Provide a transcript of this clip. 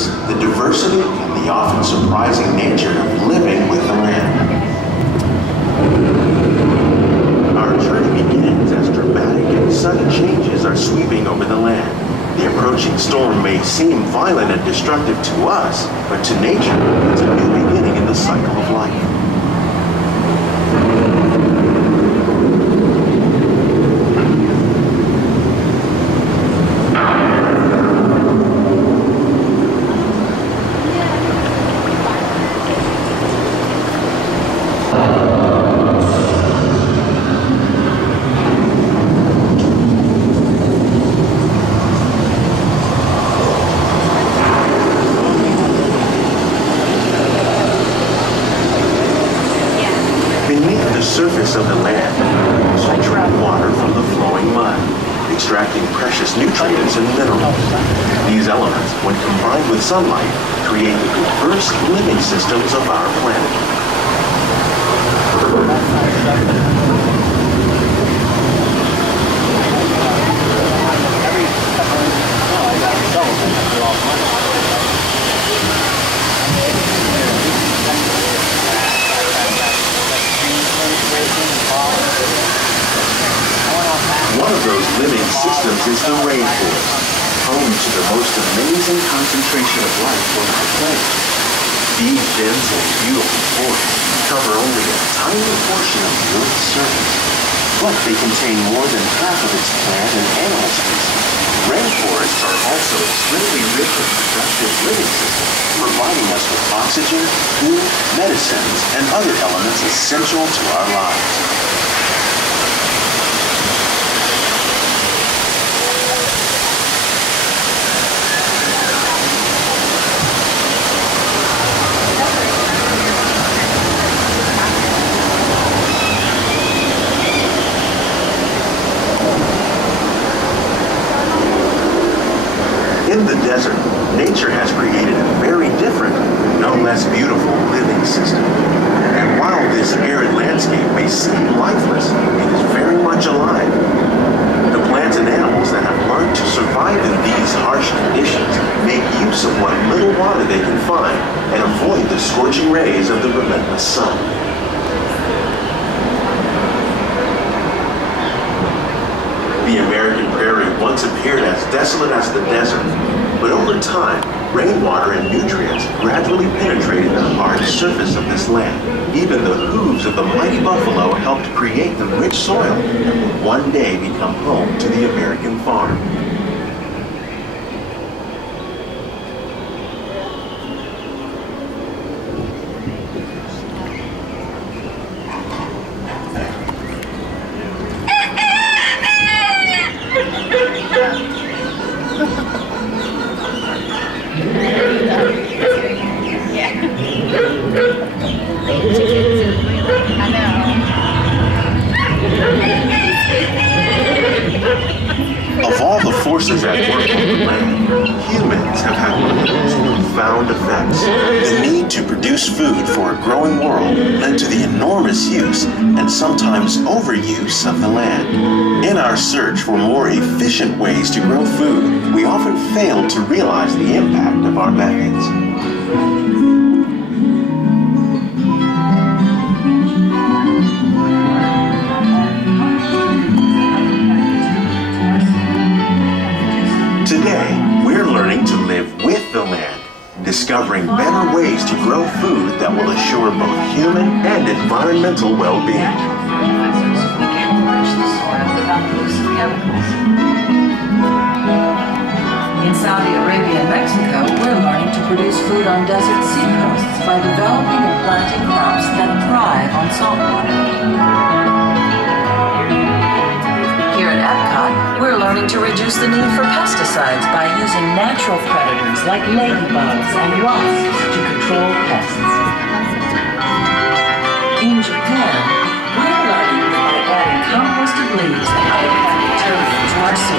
embraces the diversity and the often surprising nature of living with the land. Our journey begins as dramatic and sudden changes are sweeping over the land. The approaching storm may seem violent and destructive to us, but to nature, it's a new beginning in the cycle of life. The surface of the land also trap water from the flowing mud, extracting precious nutrients and minerals. These elements, when combined with sunlight, create the diverse living systems of our planet. One of those living systems is the rainforest, home to the most amazing concentration of life on our planet. These dense and beautiful forests cover only a tiny portion of the Earth's surface, but they contain more than half of its plant and animal species. Rainforests are also extremely rich in productive living systems, providing us with oxygen, food, medicines, and other elements essential to our lives. In the desert, nature has created a very different, no less beautiful living system. And while this arid landscape may seem lifeless, it is very much alive. The plants and animals that have learned to survive in these harsh conditions make use of what little water they can find and avoid the scorching rays of the relentless sun. The American prairie once appeared as desolate as the desert, but over time, rainwater and nutrients gradually penetrated the hard surface of this land. Even the hooves of the mighty buffalo helped create the rich soil that would one day become home to the American farm. Of all the forces at work on the land, humans have had one of the most profound effects. The need to produce food for a growing world led to the enormous use and sometimes overuse of the land. In our search for more efficient ways to grow food, we often fail to realize the impact of our methods. Today, we're learning to live with the land, discovering better ways to grow food that will assure both human and environmental well-being. In Saudi Arabia and Mexico, we're learning to produce food on desert seacoasts by developing and planting crops that thrive on salt water. Here at Epcot, we're learning to reduce the need for pesticides by using natural predators like ladybugs and wasps to control pests. In Japan, we're learning by adding composted leaves and other plant material to our soup.